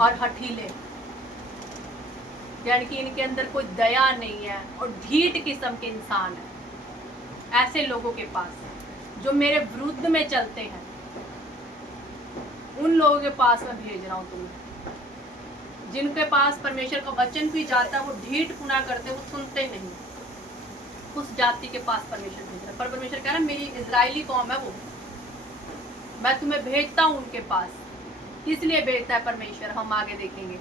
और हठीले, यानी कि इनके अंदर कोई दया नहीं है और ढीठ किस्म के इंसान है। ऐसे लोगों के पास जो मेरे विरुद्ध में चलते हैं, उन लोगों के पास मैं भेज रहा हूं तुम्हें। जिनके पास परमेश्वर का वचन भी जाता है वो ढीठ पुना करते, वो सुनते नहीं, उस जाति के पास परमेश्वर भेज रहा है। पर परमेश्वर कह रहा है मेरी इजराइली कौम है, वो मैं तुम्हें भेजता हूं उनके पास। इसलिए भेजता है परमेश्वर, हम आगे देखेंगे।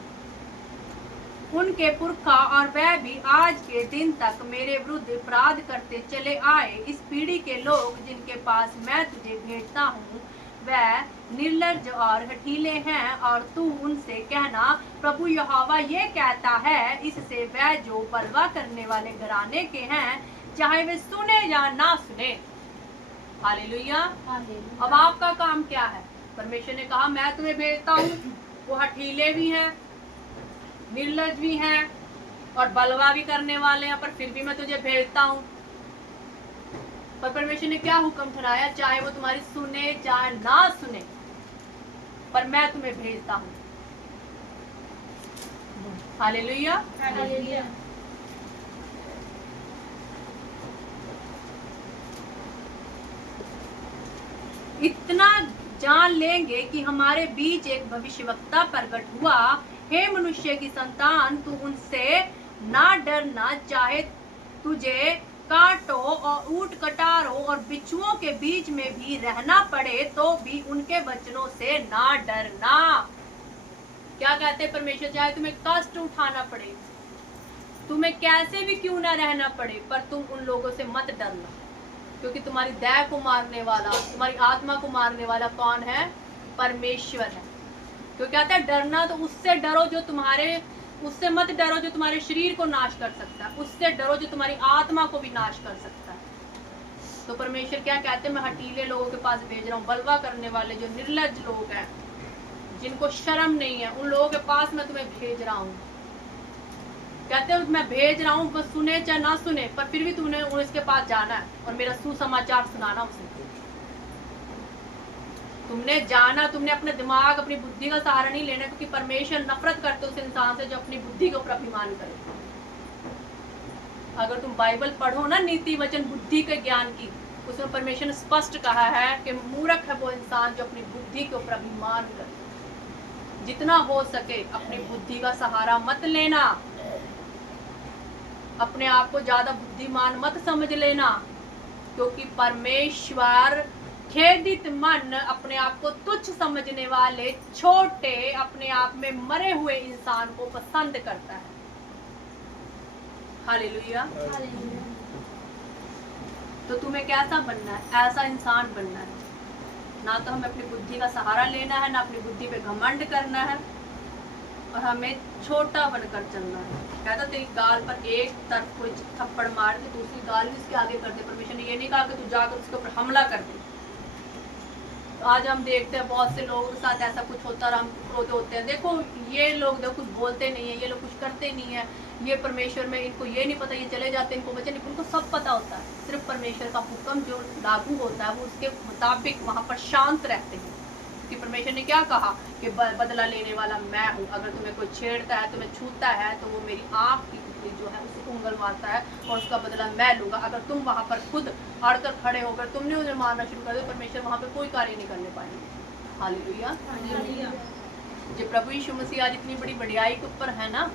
उनके पुरखा और वह भी आज के दिन तक मेरे विरुद्ध अपराध करते चले आए। इस पीढ़ी के लोग जिनके पास मैं तुझे भेजता हूँ वह निर्लज्ज और हठीले हैं, और तू उनसे कहना प्रभु यहोवा ये कहता है, इससे वह जो बलवा करने वाले घराने के हैं, चाहे वे सुने या ना सुने। हालेलुया। अब आपका काम क्या है? परमेश्वर ने कहा मैं तुम्हें भेजता हूँ। वो हठीले भी हैं, निर्लज्ज भी हैं और बलवा भी करने वाले हैं, पर फिर भी मैं तुझे भेजता हूँ। पर परमेश्वर ने क्या हुक्म ठहराया? चाहे वो तुम्हारी सुने चाहे ना सुने, पर मैं तुम्हें भेजता हूँ। हालेलुया। हालेलुया। इतना जान लेंगे कि हमारे बीच एक भविष्यवक्ता प्रकट हुआ। हे मनुष्य की संतान, तू उनसे ना डरना, चाहे तुझे कांटों और ऊंट कटारों और बिच्छुओं के बीच में भी रहना पड़े तो भी उनके वचनों से ना डरना। क्या कहते हैं परमेश्वर? चाहे तुम्हें कष्ट उठाना पड़े, तुम्हें कैसे भी क्यों ना रहना पड़े, पर तुम उन लोगों से मत डरना, क्योंकि तुम्हारी दया को मारने वाला, तुम्हारी आत्मा को मारने वाला कौन है? परमेश्वर है। तो कहता है डरना तो उससे डरो जो तुम्हारे, उससे मत डरो जो तुम्हारे शरीर को नाश कर सकता है, उससे डरो जो तुम्हारी आत्मा को भी नाश कर सकता है। तो परमेश्वर क्या कहते हैं? मैं हठीले लोगों के पास भेज रहा हूँ, बलवा करने वाले जो निर्लज्ज लोग हैं, जिनको शर्म नहीं है, उन लोगों के पास मैं तुम्हें भेज रहा हूँ। कहते हैं मैं भेज रहा हूँ, बस सुने चाहे ना सुने, पर फिर भी तुमने उसके पास जाना है और मेरा सुसमाचार सुनाना उसे। तुमने जाना, तुमने अपने दिमाग, अपनी बुद्धि का सहारा नहीं लेना, क्योंकि परमेश्वर नफरत करते उस इंसान से जो अपनी बुद्धि के ऊपर अभिमान करे। अगर तुम बाइबल पढ़ो ना, नीति वचन बुद्धि के ज्ञान की, उसमें परमेश्वर ने स्पष्ट कहा है कि मूर्ख है वो इंसान जो अपनी बुद्धि के ऊपर अभिमान करे। जितना हो सके अपनी बुद्धि का सहारा मत लेना, अपने आप को ज्यादा बुद्धिमान मत समझ लेना, क्योंकि परमेश्वर खेदित मन, अपने आप को तुच्छ समझने वाले, छोटे, अपने आप में मरे हुए इंसान को पसंद करता है। हालेलुया। तो तुम्हें कैसा बनना है? ऐसा इंसान बनना है। ना तो हमें अपनी बुद्धि का सहारा लेना है, ना अपनी बुद्धि पे घमंड करना है, और हमें छोटा बनकर चलना है। कहता तेरी गाल पर एक तरफ कोई थप्पड़ मार दे, दूसरी गाल भी इसके आगे कर दे। परमेश्वर ने ये नहीं कहा कि तू जाकर उसके ऊपर हमला कर दे। तो आज हम देखते हैं बहुत से लोगों के साथ ऐसा कुछ होता है, हम क्रोध होते हैं। देखो ये लोग देखो कुछ बोलते नहीं है, ये लोग कुछ करते नहीं है, ये परमेश्वर में इनको ये नहीं पता, ये चले जाते हैं, इनको वचन नहीं, उनको सब पता होता है। सिर्फ परमेश्वर का हुक्म जो लागू होता है वो उसके मुताबिक वहाँ पर शांत रहते हैं। कि परमेश्वर ने क्या कहा कि बदला लेने वाला मैं हूँ। अगर तुम्हें कोई छेड़ता है, तुम्हें छूता है, तो वो मेरी आँख की पुतली जो है उसे उंगल मारता है और उसका बदला मैं लूंगा। अगर तुम वहाँ पर खुद अड़कर खड़े होकर तुमने उन्हें मारना शुरू कर दिया, परमेश्वर वहाँ पर कोई कार्य नहीं करने पाएंगे। हालेलुया। जो प्रभु यीशु मसीह आज इतनी बड़ी बढ़ियाई के ऊपर है ना,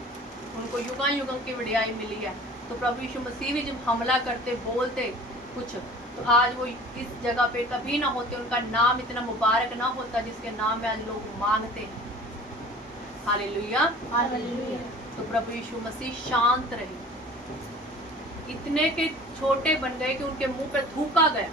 उनको युगां युगों की बढ़ियाई मिली है। तो प्रभु यीशु मसीह भी जब हमला करते, बोलते कुछ, तो आज वो इस जगह पे कभी ना होते, उनका नाम इतना मुबारक ना होता जिसके नाम में आज लोग मांगते हैं। हालेलुया। हालेलुया। तो प्रभु यीशु मसीह शांत रहे। इतने के छोटे बन गए कि उनके मुंह पर थूका गया,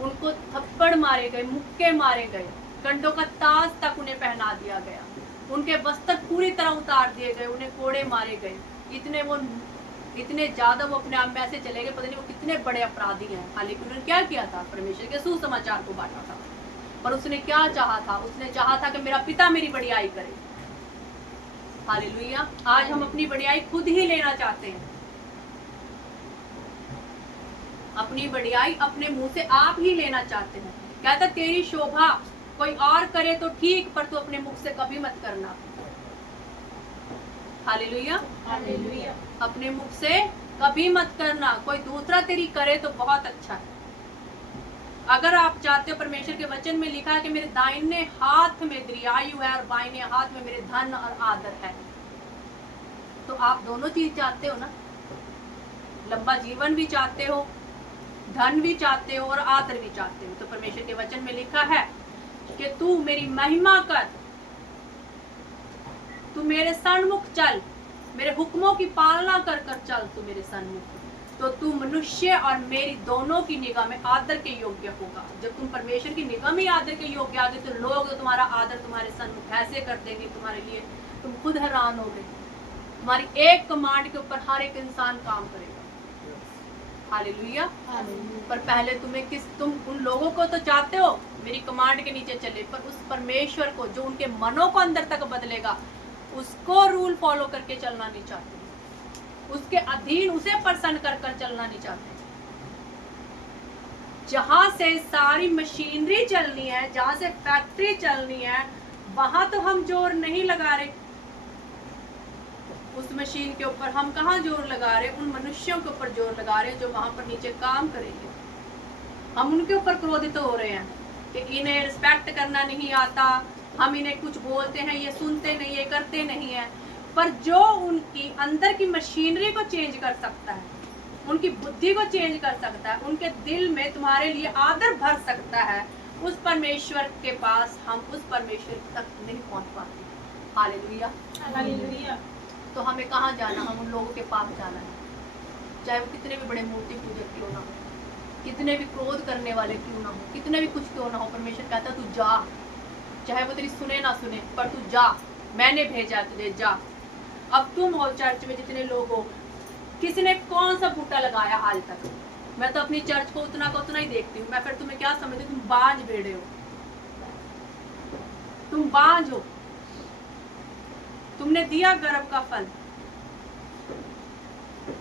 उनको थप्पड़ मारे गए, मुक्के मारे गए, कंडों का ताज तक उन्हें पहना दिया गया, उनके वस्त्र पूरी तरह उतार दिए गए, उन्हें कोड़े मारे गए। इतने ज्यादा वो अपने आप में ऐसे चले गए, पता नहीं वो कितने बड़े अपराधी हैं। हालांकि उन्होंने क्या किया था? परमेश्वर के सुसमाचार को बांटा था। पर उसने क्या चाहा था? उसने चाहा था कि मेरा पिता मेरी बढ़ियाई करे। हालेलुया। आज हम अपनी बढ़ियाई खुद ही लेना चाहते हैं, अपनी बढ़ियाई अपने मुंह से आप ही लेना चाहते हैं। कहता तेरी शोभा कोई और करे तो ठीक, पर तू अपने मुख से कभी मत करना। Hallelujah, hallelujah. अपने मुख से कभी मत करना। कोई दूसरा तेरी करे तो बहुत अच्छा है। अगर आप चाहते हो, परमेश्वर के वचन में लिखा है कि मेरे दाहिने हाथ में दीर्घायु है और बाइने हाथ में मेरे धन और आदर है, तो आप दोनों चीज चाहते हो ना, लंबा जीवन भी चाहते हो, धन भी चाहते हो और आदर भी चाहते हो। तो परमेश्वर के वचन में लिखा है कि तू मेरी महिमा कर, तू मेरे सन्मुख चल, मेरे हुक्मों की पालना कर कर चल तू मेरे सन्मुख, तो तू मनुष्य और मेरी दोनों की निगाह में आदर के योग्य होगा। जब तुम परमेश्वर की निगाह में आदर के योग्य आ गए, तो लोग तो तुम्हारा आदर तुम्हारे सन्मुख ऐसे कर देंगे तुम्हारे लिए, तुम खुद हैरान हो गए। तुम्हारी एक कमांड के ऊपर हर एक इंसान काम करेगा। हालेलुया। पर पहले तुम उन लोगों को तो चाहते हो मेरी कमांड के नीचे चले, पर उस परमेश्वर को जो उनके मनों को अंदर तक बदलेगा, उसको रूल फॉलो करके चलना नहीं चाहते, उसके अधीन उसे प्रसन्न कर कर चलना नहीं चाहते। जहां से सारी मशीनरी चलनी है, जहां से फैक्ट्री चलनी है, वहां तो हम जोर नहीं लगा रहे। उस मशीन के ऊपर हम कहाँ जोर लगा रहे? उन मनुष्यों के ऊपर जोर लगा रहे हैं जो वहां पर नीचे काम करेंगे। हम उनके ऊपर क्रोधित हो रहे हैं कि इन्हें रिस्पेक्ट करना नहीं आता, हम इन्हें कुछ बोलते हैं ये सुनते नहीं, ये करते नहीं है। पर जो उनकी अंदर की मशीनरी को चेंज कर सकता है, उनकी बुद्धि को चेंज कर सकता है, उनके दिल में तुम्हारे लिए आदर भर सकता है, उस परमेश्वर के पास हम उस परमेश्वर तक नहीं पहुंच पाते। Hallelujah, hallelujah. तो हमें कहाँ जाना? हम उन लोगों के पास जाना है, चाहे वो कितने भी बड़े मूर्ति पूजक क्यों ना हो, कितने भी क्रोध करने वाले क्यों ना हो, कितने भी कुछ क्यों ना हो। परमेश्वर कहता तू जा, चाहे वो तेरी सुने ना सुने, पर तू जा, मैंने भेजा तुझे, जा। अब तुम हो चर्च में जितने लोग हो, किसी ने कौन सा बूटा लगाया आज तक? मैं तो अपनी चर्च को उतना का उतना ही देखती हूँ। मैं फिर तुम्हें क्या समझती हूँ? तुम बांझ भेड़े हो, तुम बांझ हो, तुमने दिया गर्भ का फल,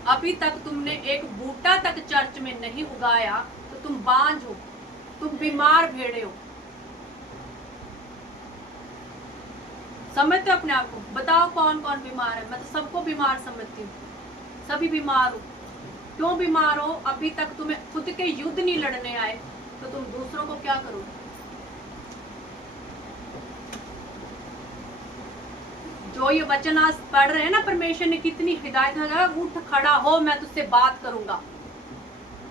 अभी तक तुमने एक बूटा तक चर्च में नहीं उगाया, तो तुम बांझ हो, तुम बीमार भेड़े हो। समझते हो अपने आप को? बताओ कौन कौन बीमार है? मैं तो सबको बीमार समझती हूँ, सभी बीमार हो। क्यों बीमार हो? अभी तक तुम्हें खुद के युद्ध नहीं लड़ने आए, तो तुम दूसरों को क्या करोगे? जो ये वचन आज पढ़ रहे हैं ना, परमेश्वर ने कितनी हिदायत है, उठ खड़ा हो, मैं तुझसे बात करूंगा।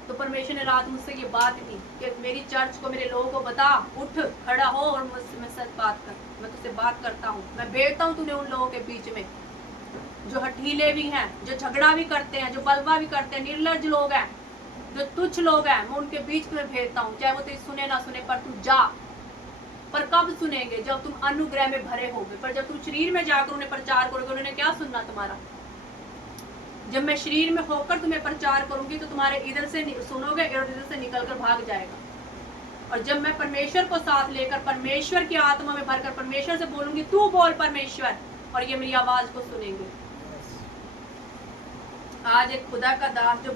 तो परमेश्वर ने रात मुझसे ये बात की कि मेरी चर्च को, मेरे लोगों को बता, उठ खड़ा हो और मुझसे सच बात कर, मैं तुझसे बात करता हूँ। मैं भेजता हूँ तूने उन लोगों के बीच में जो हठीले भी हैं, जो झगड़ा भी करते हैं, जो बलवा भी करते हैं, निर्लज लोग हैं, जो तुच्छ लोग हैं, मैं उनके बीच में भेजता हूँ। चाहे वो तेरी सुने ना सुने, पर तू जा। पर कब सुनेंगे? जब तुम अनुग्रह में भरे होगे। पर जब तुम शरीर में जाकर उन्हें प्रचार करोगे, उन्होंने क्या सुनना तुम्हारा? जब मैं शरीर में होकर तुम्हें प्रचार करूंगी, तो तुम्हारे इधर से सुनोगे, इधर से निकलकर भाग जाएगा। और जब मैं परमेश्वर को साथ लेकर, परमेश्वर की आत्मा में भरकर परमेश्वर से बोलूंगी, तू बोल परमेश्वर, और ये मेरी आवाज को सुनेंगे। आज एक खुदा का दास जो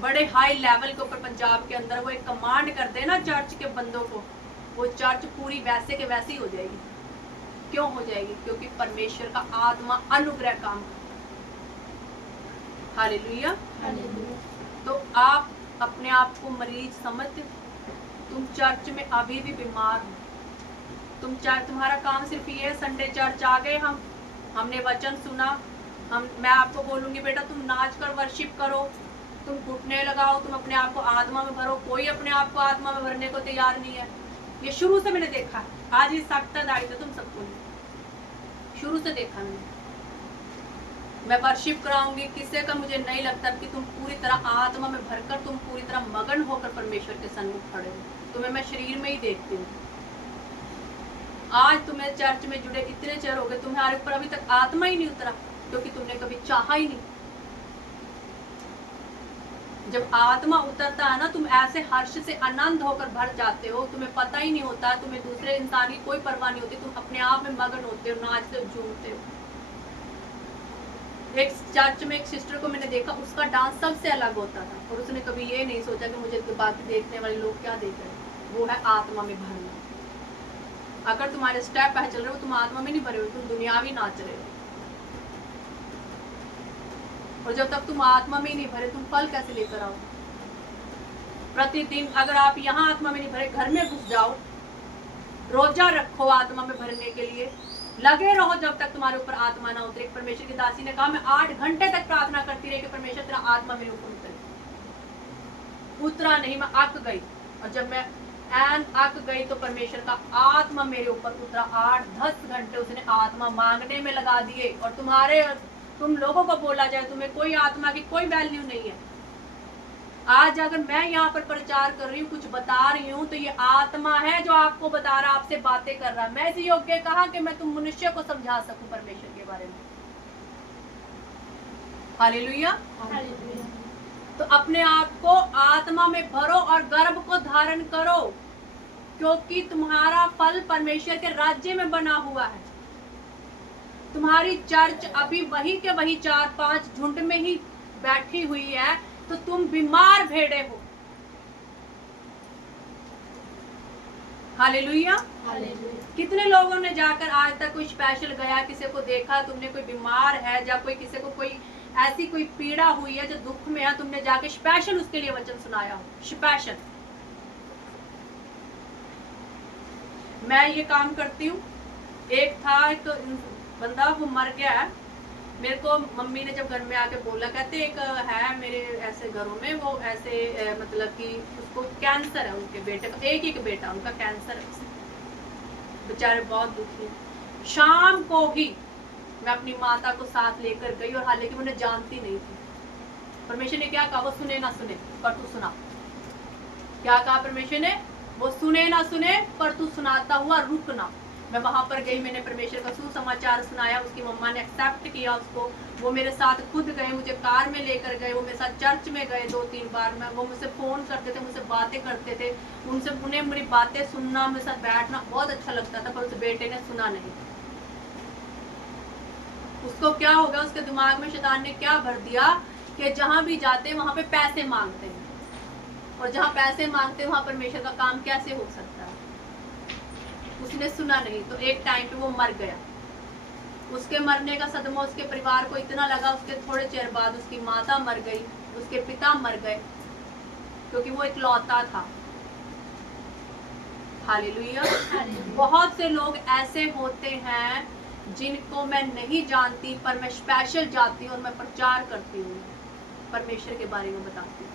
बड़े हाई लेवल के ऊपर पंजाब के अंदर वो एक कमांड कर दे ना चर्च के बंदों को, वो चर्च पूरी वैसे के वैसी हो जाएगी। क्यों हो जाएगी? क्योंकि परमेश्वर का आत्मा अनुग्रह काम करता है। हालेलुया। तो आप अपने आप को मरीज समझते? तुम चर्च में अभी भी बीमार हो। तुम्हारा काम सिर्फ ये है, संडे चर्च आ गए, हमने वचन सुना, मैं आपको बोलूंगी बेटा तुम नाच कर वर्शिप करो, तुम घुटने लगाओ, तुम अपने आप को आत्मा में भरो। कोई अपने आप को आत्मा में भरने को तैयार नहीं है। ये शुरू से मैंने देखा है, आज ये साक्षात आई तो तुम सबको नहीं, शुरू से देखा मैंने। मैं वर्शिप कराऊंगी, किसी का मुझे नहीं लगता कि तुम पूरी तरह आत्मा में भरकर, तुम पूरी तरह मगन होकर परमेश्वर के सन्मुख खड़े हो। तुम्हें मैं शरीर में ही देखती हूँ। आज तुम्हें चर्च में जुड़े इतने चेर हो गए, तुम्हारे ऊपर अभी तक आत्मा ही नहीं उतरा, क्योंकि तुमने कभी चाहा ही नहीं। जब आत्मा उतरता है ना, तुम ऐसे हर्ष से आनंद होकर भर जाते हो, तुम्हें पता ही नहीं होता, तुम्हें दूसरे इंसान की कोई परवाह नहीं होती, तुम अपने आप में मगन होते हो, नाचते हो, झूमते हो। एक चर्च में एक सिस्टर को मैंने देखा, उसका डांस सबसे अलग होता था, और उसने कभी ये नहीं सोचा कि मुझे बाकी देखने वाले लोग क्या देख रहे हैं। वो है आत्मा में भरना। अगर तुम्हारे स्टेप ऐसे चल रहे हो, तुम आत्मा में नहीं भरे हो, तुम दुनियावी नाच रहे हो। और जब तक तुम आत्मा में ही नहीं भरे, तुम फल कैसे लेकर आओ? प्रतिदिन अगर आप यहाँ आत्मा में नहीं भरे, घर में घुस जाओ, रोजा रखो आत्मा में भरने के लिए, लगे रहो जब तक तुम्हारे ऊपर आत्मा ना उतरे। परमेश्वर की दासी ने कहा, मैं 8 घंटे तक प्रार्थना करती रही कि परमेश्वर तेरा आत्मा मेरे ऊपर उतरे। उतरा नहीं, मैं अक गई। और जब मैं अक गई तो परमेश्वर का आत्मा मेरे ऊपर उतरा। 8-10 घंटे उसने आत्मा मांगने में लगा दिए। और तुम लोगों को बोला जाए, तुम्हें कोई आत्मा की कोई वैल्यू नहीं है। आज अगर मैं यहाँ पर प्रचार कर रही हूँ, कुछ बता रही हूँ, तो ये आत्मा है जो आपको बता रहा, आपसे बातें कर रहा। मैं इस योग्य कहा कि मैं तुम मनुष्य को समझा सकूं परमेश्वर के बारे में। हालेलुया। तो अपने आप को आत्मा में भरो और गर्भ को धारण करो, क्योंकि तुम्हारा फल परमेश्वर के राज्य में बना हुआ है। तुम्हारी चर्च अभी वही के वही 4-5 झुंड में ही बैठी हुई है, तो तुम बीमार भेड़े हो। हालेलुया। कितने लोगों ने जाकर आज तक कोई स्पेशल गया, किसी को देखा, तुमने कोई बीमार है या कोई किसी को कोई ऐसी कोई पीड़ा हुई है जो दुख में है, तुमने जाके स्पेशल उसके लिए वचन सुनाया हो? स्पेशल। मैं ये काम करती हूँ। एक बंदा, वो मर गया है। मेरे को मम्मी ने जब घर में आके बोला, कहते एक है मेरे ऐसे घरों में, वो ऐसे मतलब कि उसको कैंसर है, उनके बेटे का, एक ही बेटा उनका कैंसर है, बेचारे बहुत दुखी हैं। शाम को ही मैं अपनी माता को साथ लेकर गई, और हालांकि मैंने जानती नहीं थी। परमेश्वर ने क्या कहा? वो सुने ना सुने पर तू सुना। क्या कहा परमेश्वर ने? वो सुने ना सुने पर तू सुनाता हुआ रुकना। मैं वहां पर गई, मैंने परमेश्वर का सुसमाचार सुनाया। उसकी मम्मा ने एक्सेप्ट किया उसको। वो मेरे साथ खुद गए, मुझे कार में लेकर गए, वो मेरे साथ चर्च में गए 2-3 बार। वो मुझसे फोन करते थे, मुझसे बातें करते थे, उन्हें मेरी बातें सुनना, मेरे साथ बैठना बहुत अच्छा लगता था। पर उस बेटे ने सुना नहीं। उसको क्या हो गया, उसके दिमाग में शैतान ने क्या भर दिया कि जहां भी जाते वहां पे पैसे मांगते हैं, और जहां पैसे मांगते वहां परमेश्वर का काम कैसे हो सकता है। उसने सुना नहीं, तो एक टाइम पे वो मर गया। उसके मरने का सदमा उसके परिवार को इतना लगा। उसके थोड़े चेर बाद उसकी माता मर गई, उसके पिता मर गए, क्योंकि वो इकलौता था। हालेलुया। बहुत से लोग ऐसे होते हैं जिनको मैं नहीं जानती, पर मैं स्पेशल जाती हूँ और मैं प्रचार करती हूँ, परमेश्वर के बारे में बताती हूँ।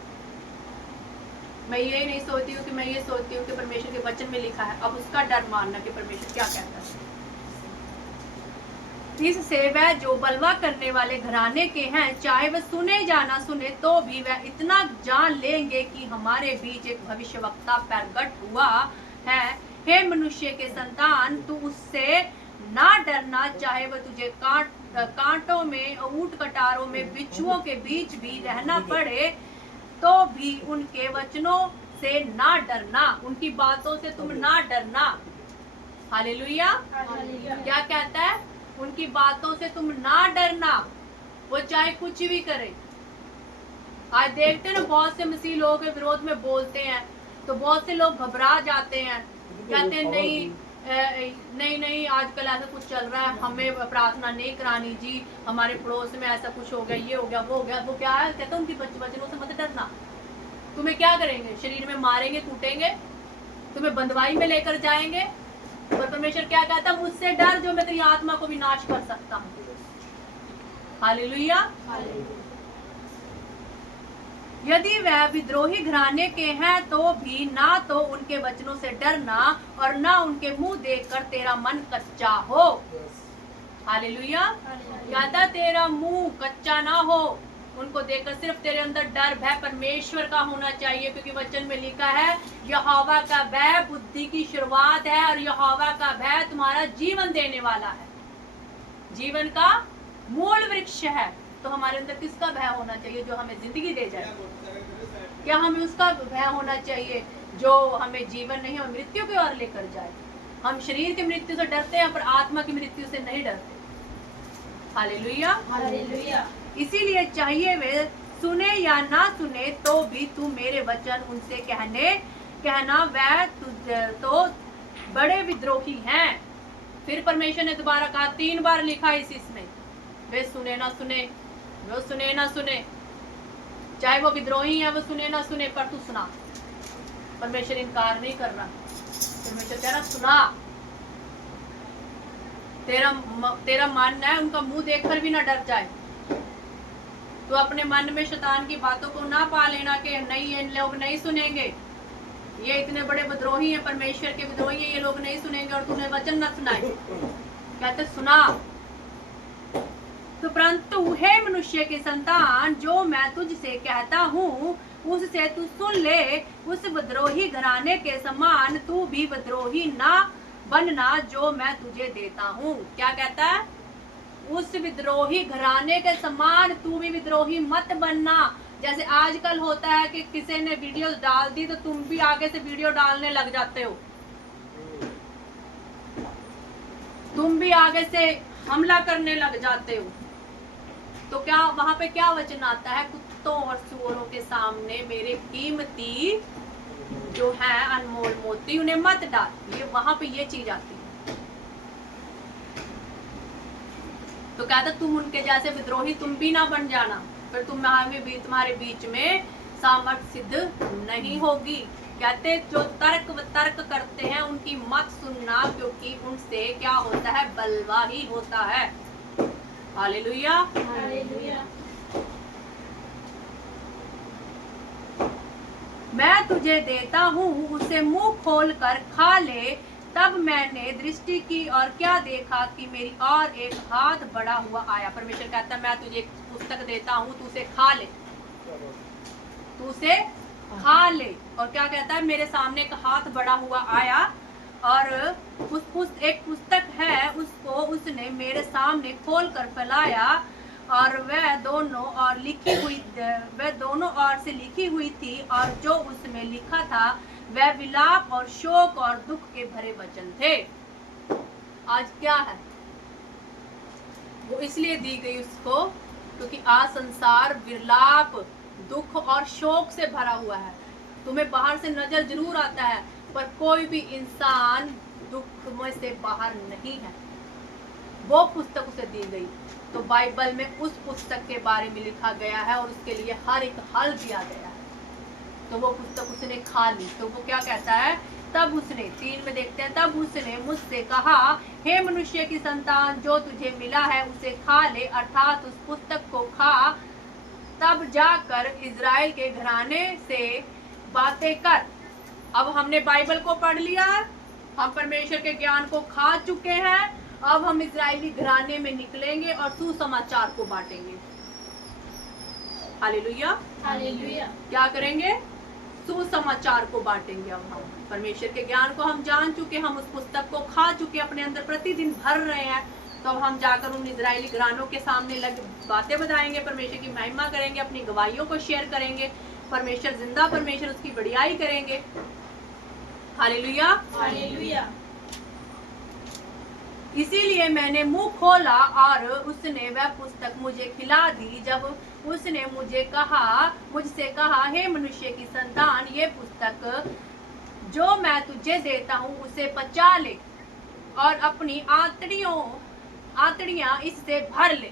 मैं ये नहीं सोचती हूँ कि मैं ये सोचती हूँ कि परमेश्वर के वचन में लिखा है, अब उसका डर मानना कि परमेश्वर क्या कहता है। इससे वह जो बलवा करने वाले घराने के हैं, चाहे वह सुने या ना सुने, तो भी वह इतना जान लेंगे कि हमारे बीच एक भविष्यवक्ता प्रकट हुआ है। हे मनुष्य के संतान, तू उससे ना डरना, चाहे वह तुझे कांटों में, ऊंट कटारों में, बिच्छुओं के बीच भी रहना पड़े, तो भी उनके वचनों से ना डरना, उनकी बातों से तुम ना डरना। हालेलुया। क्या कहता है? उनकी बातों से तुम ना डरना, वो चाहे कुछ भी करे। आज देखते हैं ना, बहुत से मसीह लोग विरोध में बोलते हैं, तो बहुत से लोग घबरा जाते हैं, कहते हैं नहीं आजकल ऐसा कुछ चल रहा है, हमें प्रार्थना नहीं करानी जी, हमारे पड़ोस में ऐसा कुछ हो गया, ये हो गया, वो हो गया। वो क्या है? कहते हैं उनकी वचनों से मत डरना। तुम्हें क्या करेंगे? शरीर में मारेंगे, कूटेंगे, तुम्हें बंदवाई में लेकर जाएंगे। और परमेश्वर क्या कहता है? मुझसे डर जो मैं तेरी आत्मा को विनाश कर सकता हूँ। हालेलुया। यदि वह विद्रोही घराने के हैं, तो भी ना तो उनके वचनों से डरना, और ना उनके मुंह देखकर तेरा मन कच्चा हो। हालेलुया। कहता तेरा मुंह कच्चा ना हो, उनको देखकर सिर्फ तेरे अंदर डर भय परमेश्वर का होना चाहिए, क्योंकि वचन में लिखा है यहोवा का भय बुद्धि की शुरुआत है, और यहोवा का भय तुम्हारा जीवन देने वाला है, जीवन का मूल वृक्ष है। तो हमारे अंदर किसका भय होना चाहिए? जो हमें जिंदगी दे जाए। क्या हमें उसका भय होना चाहिए जो हमें जीवन नहीं, हमें मृत्यु की ओर लेकर जाए? हम शरीर की मृत्यु से डरते हैं, पर आत्मा की मृत्यु से नहीं डरते। हालेलुया। हालेलुया। इसीलिए चाहिए वे सुने या ना सुने, तो भी तू मेरे वचन उनसे कहना, वह बड़े विद्रोही हैं। फिर परमेश्वर ने दोबारा कहा, 3 बार लिखा इसमें, वे सुने ना सुने, वो सुने ना सुने, चाहे वो विद्रोही है वो सुने ना सुने, पर तू सुना। परमेश्वर इनकार नहीं कर रहा, परमेश्वर कह रहा सुना। तेरा मन है उनका मुंह देखकर भी ना डर जाए। तो अपने मन में शैतान की बातों को ना पा लेना कि नहीं ये लोग नहीं सुनेंगे, ये इतने बड़े विद्रोही हैं, परमेश्वर के विद्रोही हैं, ये लोग नहीं सुनेंगे और तूने वचन न सुनाए। कहते सुना। तो परंतु हे मनुष्य के संतान, जो मैं तुझसे कहता हूँ उससे तू सुन ले। उस विद्रोही घराने के समान तू भी विद्रोही ना बनना जो मैं तुझे देता हूँ। क्या कहता है? उस विद्रोही घराने के समान तू भी विद्रोही मत बनना। जैसे आजकल होता है कि किसी ने वीडियो डाल दी तो तुम भी आगे से वीडियो डालने लग जाते हो, तुम भी आगे से हमला करने लग जाते हो। तो क्या वहां पे क्या वचन आता है? कुत्तों और सुअरों के सामने मेरे कीमती जो है अनमोल मोती उन्हें मत डाल। ये वहां पे ये चीज आती है। तो कहता तुम उनके जैसे विद्रोही तुम भी ना बन जाना, फिर तुम्हारे बीच में सामर्थ सिद्ध नहीं होगी। कहते जो तर्क करते हैं उनकी मत सुनना, क्योंकि उनसे क्या होता है? बलवा ही होता है। Hallelujah, hallelujah. मैं तुझे देता हूँ, उसे मुंह खोल कर खा ले। तब मैंने दृष्टि की और क्या देखा कि मेरी और एक हाथ बढ़ा हुआ आया। परमेश्वर कहता है मैं तुझे एक पुस्तक देता हूँ, तू उसे खा ले, तू उसे खा ले। और क्या कहता है? मेरे सामने एक हाथ बढ़ा हुआ आया और एक पुस्तक है, उसको उसने मेरे सामने खोल कर फैलाया और वह दोनों ओर से लिखी हुई थी, और जो उसमें लिखा था वह विलाप और शोक और दुख के भरे वचन थे। आज क्या है? वो इसलिए दी गई उसको क्योंकि आज संसार विलाप, दुख और शोक से भरा हुआ है। तुम्हें बाहर से नजर जरूर आता है, पर कोई भी इंसान दुख में से बाहर नहीं है। वो पुस्तक उसे दी गई। तो बाइबल में उस पुस्तक के बारे में लिखा गया है और उसके लिए हर एक हल दिया गया है। तो वो पुस्तक उसने खा ली। तो वो क्या कहता है? तब उसने 3 में देखते हैं, तब उसने मुझसे कहा, हे मनुष्य की संतान, जो तुझे मिला है उसे खा ले, अर्थात उस पुस्तक को खा, तब जाकर इजराइल के घराने से बातें कर। अब हमने बाइबल को पढ़ लिया, हम परमेश्वर के ज्ञान को खा चुके हैं। अब हम इजरायली घराने में निकलेंगे और सुसमाचार को बांटेंगे। Hallelujah, hallelujah. क्या करेंगे? सुसमाचार को बांटेंगे। अब हम परमेश्वर के ज्ञान को हम जान चुके, हम उस पुस्तक को खा चुके, अपने अंदर प्रतिदिन भर रहे हैं। तो अब हम जाकर उन इजरायली घरानों के सामने बातें बताएंगे, परमेश्वर की महिमा करेंगे, अपनी गवाहियों को शेयर करेंगे। परमेश्वर जिंदा, परमेश्वर उसकी बढ़ियाई करेंगे। Hallelujah, hallelujah. इसीलिए मैंने मुंह खोला और उसने वह पुस्तक मुझे खिला दी। जब उसने मुझसे कहा, हे मनुष्य की संतान, ये पुस्तक जो मैं तुझे देता हूँ उसे पचा ले और अपनी आंतड़ियां इससे भर ले।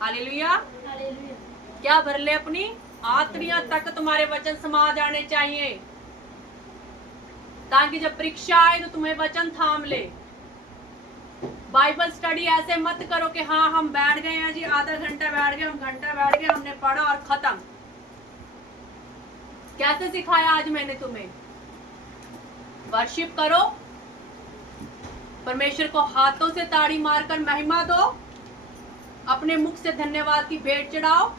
Hallelujah, hallelujah. क्या भर ले? अपनी आंतड़ियां तक तुम्हारे वचन समा जाने चाहिए, ताकि जब परीक्षा आए तो तुम्हें वचन थाम ले। बाइबल स्टडी ऐसे मत करो कि हाँ हम बैठ गए हैं जी, आधा घंटा बैठ गए, हम घंटा बैठ गए, हमने पढ़ा और खत्म। कैसे सिखाया आज मैंने तुम्हें? वर्शिप करो, परमेश्वर को हाथों से ताड़ी मारकर महिमा दो, अपने मुख से धन्यवाद की भेंट चढ़ाओ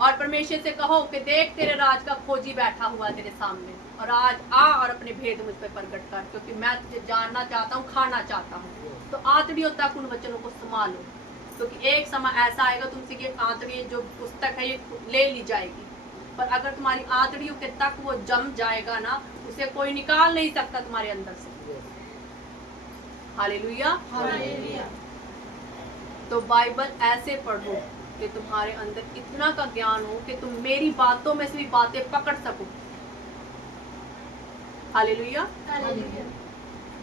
और परमेश्वर से कहो कि देख तेरे राज का खोजी बैठा हुआ तेरे सामने, और आज आ और अपने भेद मुझ पर प्रकट कर, क्योंकि मैं तुझे जानना चाहता हूँ, खाना चाहता हूँ। तो आंतड़ियों तक उन वचनों को संभालो, क्योंकि एक समय ऐसा आएगा तुमसे ये आंतड़ी जो पुस्तक है ये ले ली जाएगी, पर अगर तुम्हारी आंतड़ियों के तक वो जम जाएगा ना, उसे कोई निकाल नहीं सकता तुम्हारे अंदर से। Hallelujah, hallelujah. तो बाइबल ऐसे पढ़ो कि तुम्हारे अंदर इतना का ज्ञान हो कि तुम मेरी बातों में से भी बातें पकड़ सको। हालेलुया।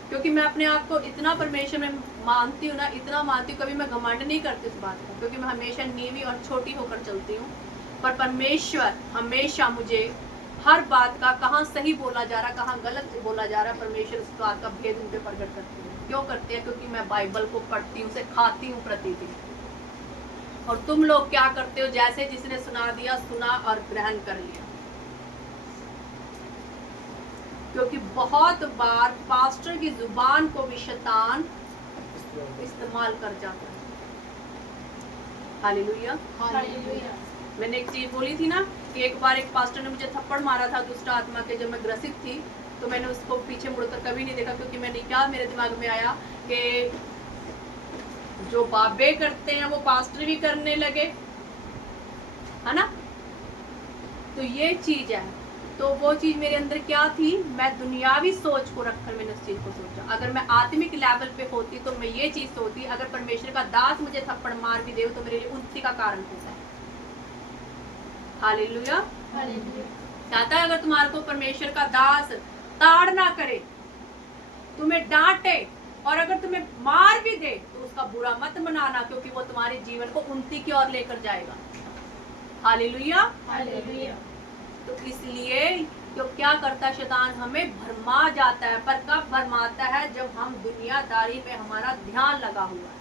क्योंकि मैं अपने आप को इतना परमेश्वर में मानती हूँ ना, इतना मानती हूँ, कभी मैं घमंड नहीं करती इस बात का, क्योंकि मैं हमेशा नीवी और छोटी होकर चलती हूँ। पर परमेश्वर हमेशा मुझे हर बात का कहाँ सही बोला जा रहा, कहाँ गलत बोला जा रहा, परमेश्वर उस बात का भेद उनके प्रकट करती है। क्यों करती है? क्योंकि मैं बाइबल को पढ़ती हूँ, उसे खाती हूँ प्रतिदिन। और तुम लोग क्या करते हो? जैसे जिसने सुना दिया, सुना और ग्रहण कर लिया। क्योंकि बहुत बार पास्टर की जुबान को भी शैतान इस्तेमाल कर जाता है। हालेलुया। मैंने एक चीज बोली थी ना कि एक बार एक पास्टर ने मुझे थप्पड़ मारा था दुष्ट आत्मा के, जब मैं ग्रसित थी, तो मैंने उसको पीछे मुड़कर कभी नहीं देखा, क्योंकि मैंने क्या, मेरे दिमाग में आया कि जो बाबे करते हैं वो पास्टर भी करने लगे, है ना। तो ये चीज है। तो वो चीज मेरे अंदर क्या थी, मैं दुनियावी सोच को रखकर मैंने उस चीज को सोचा। अगर मैं आत्मिक लेवल पे होती तो मैं ये चीज सोचती, अगर परमेश्वर का दास मुझे थप्पड़ मार भी दे तो मेरे लिए उन्नति का कारण होता है। हालेलुया। चाहता है अगर तुम्हारे को परमेश्वर का दास ताड़ ना करे, तुम्हें डांटे और अगर तुम्हें मार भी दे तो उसका बुरा मत मनाना, क्योंकि वो तुम्हारे जीवन को उन्नति की ओर लेकर जाएगा। हालेलुया। तो इसलिए जो क्या करता शैतान, हमें भरमा जाता है। पर कब भरमाता है? जब हम दुनियादारी में हमारा ध्यान लगा हुआ है।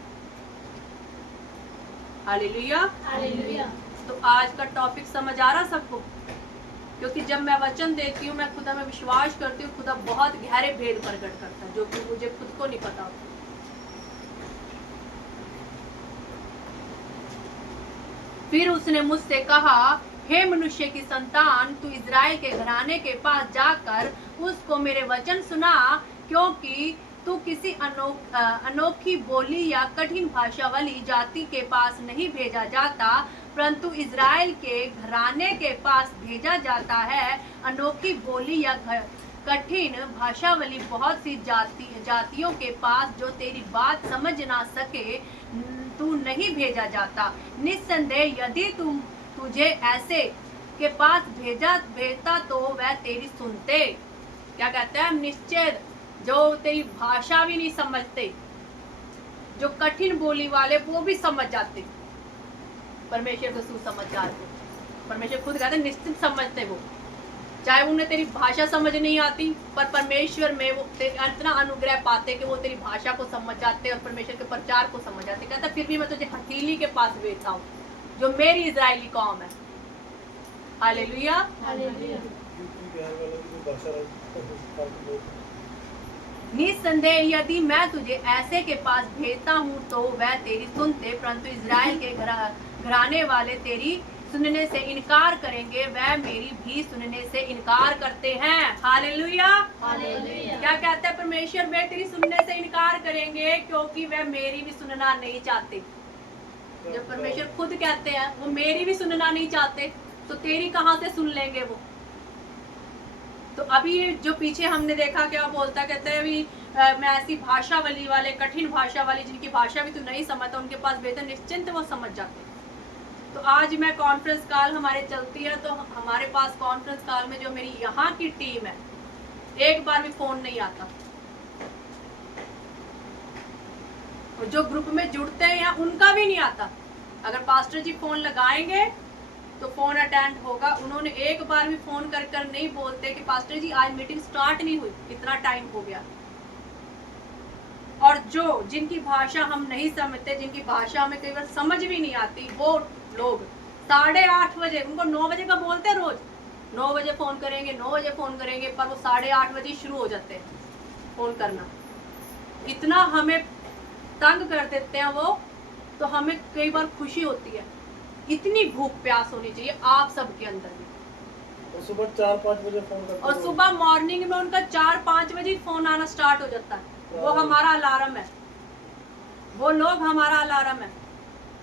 हालेलुया। तो आज का टॉपिक समझ आ रहा सबको? क्योंकि जब मैं वचन देती हूँ, मैं खुदा में विश्वास करती हूँ, खुदा बहुत गहरे भेद प्रकट करता है जो कि मुझे खुद को नहीं पता होता। फिर उसने मुझसे कहा, हे मनुष्य की संतान, तू इज़राइल के घराने के पास जाकर उसको मेरे वचन सुना, क्योंकि तू किसी अनोखी बोली या कठिन भाषा वाली जाति के पास नहीं भेजा जाता, परंतु इज़राइल के घराने के पास भेजा जाता है। अनोखी बोली या कठिन भाषा वाली बहुत सी जातियों के पास जो तेरी बात समझ ना सके तू नहीं भेजा जाता। निस्संदेह यदि तुझे ऐसे के पास भेजता तो वह तेरी सुनते। क्या कहते हैं? निश्चय जो तेरी भाषा भी नहीं समझते, जो कठिन बोली वाले वो भी समझ जाते, परमेश्वर को सुसमझ जाते। परमेश्वर खुद कहते निश्चित समझते वो, चाहे उन्हें तेरी भाषा समझ नहीं आती, पर परमेश्वर में वो इतना अनुग्रह पाते कि वो तेरी भाषा को समझ जाते और परमेश्वर के प्रचार को समझ जाते। कहता फिर भी मैं तुझे हथेली के पास भेजता हूँ, जो मेरी इजरायली कौम है। हालेलुया। निस्संदेह यदि मैं तुझे ऐसे के पास भेजता हूँ तो वह तेरी सुनते, परंतु इजराइल के घराने वाले तेरी सुनने से इनकार करेंगे, वह मेरी भी सुनने से इनकार करते हैं। हालेलुया। क्या कहता है परमेश्वर? वे तेरी सुनने से इनकार करेंगे क्योंकि वह मेरी भी सुनना नहीं चाहते। जब परमेश्वर खुद कहते हैं वो मेरी भी सुनना नहीं चाहते, तो तेरी कहां से सुन लेंगे वो? तो अभी जो पीछे हमने देखा, क्या बोलता, कहते हैं भी मैं ऐसी भाषा वाले कठिन भाषा वाली जिनकी भाषा भी तू नहीं समझता उनके पास भेजता, निश्चिंत वो समझ जाते। तो आज मैं कॉन्फ्रेंस कॉल हमारे चलती है, तो हमारे पास कॉन्फ्रेंस कॉल में जो मेरी यहाँ की टीम है, एक बार भी फोन नहीं आता। और जो ग्रुप में जुड़ते हैं या उनका भी नहीं आता। अगर पास्टर जी फोन लगाएंगे तो फोन अटेंड होगा। उन्होंने एक बार भी फोन कर नहीं बोलते कि पास्टर जी आज मीटिंग स्टार्ट नहीं हुई, इतना टाइम हो गया। और जो जिनकी भाषा हम नहीं समझते, जिनकी भाषा हमें कई बार समझ भी नहीं आती, वो लोग 8:30 बजे, उनको 9 बजे का बोलते हैं, रोज 9 बजे फोन करेंगे, 9 बजे फोन करेंगे, पर वो 8:30 बजे शुरू हो जाते हैं फोन करना। इतना हमें तंग कर देते हैं वो। तो हमें कई बार खुशी होती है, इतनी भूख प्यास होनी चाहिए आप सबके अंदर भी। और सुबह 4-5 बजे फोन करते हैं, और सुबह मॉर्निंग में उनका 4-5 बजे फोन आना स्टार्ट हो जाता है। वो हमारा अलार्म है, वो लोग हमारा अलार्म है।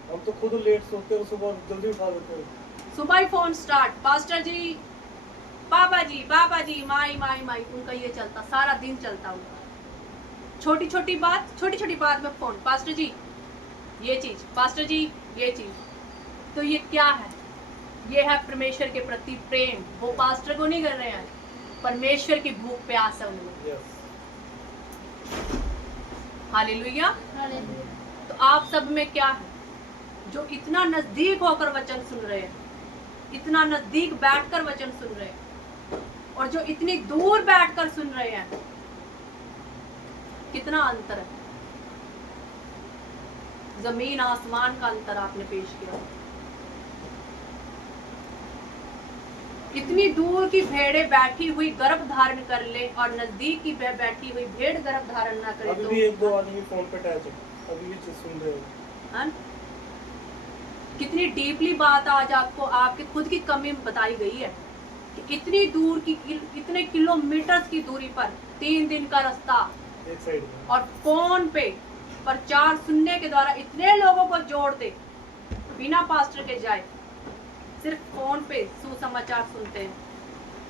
हम तो खुद लेट सोते हैं, सुबह जल्दी उठा देते हैं। सुबह ही फोन स्टार्ट, पास्टर जी, पापा जी, माई, उनका ये चलता, सारा दिन चलता उनका। छोटी छोटी बात में फोन, पास्टर जी ये चीज, पास्टर जी ये चीज। तो ये क्या है? ये है परमेश्वर के प्रति प्रेम। वो पास्टर को नहीं कर रहे हैं, परमेश्वर की भूख प्यास है उनमें। Yes. हालेलुया। तो आप सब में क्या है जो इतना नजदीक होकर वचन सुन रहे हैं, इतना नजदीक बैठकर वचन सुन रहे हैं, और जो इतनी दूर बैठकर सुन रहे हैं, कितना अंतर है। जमीन आसमान का अंतर आपने पेश किया। इतनी दूर की भेड़ें बैठी हुई गर्भ धारण कर ले और नजदीक की बैठी हुई भेड़ गर्भ धारण ना करे अभी तो भी एक दो आदमी फोन पे टच है, अभी भी चीज सुन रहे हो। हाँ? कितनी डीपली बात आज आपको आपके खुद की कमी बताई गई है कि इतनी दूर की, इतने किलोमीटर की दूरी पर 3 दिन का रास्ता एक साइड में और फोन पे प्रचार सुनने के द्वारा इतने लोगों को जोड़ दे, बिना पास्टर के जाए, सिर्फ फोन पे सुसमाचार सुनते हैं।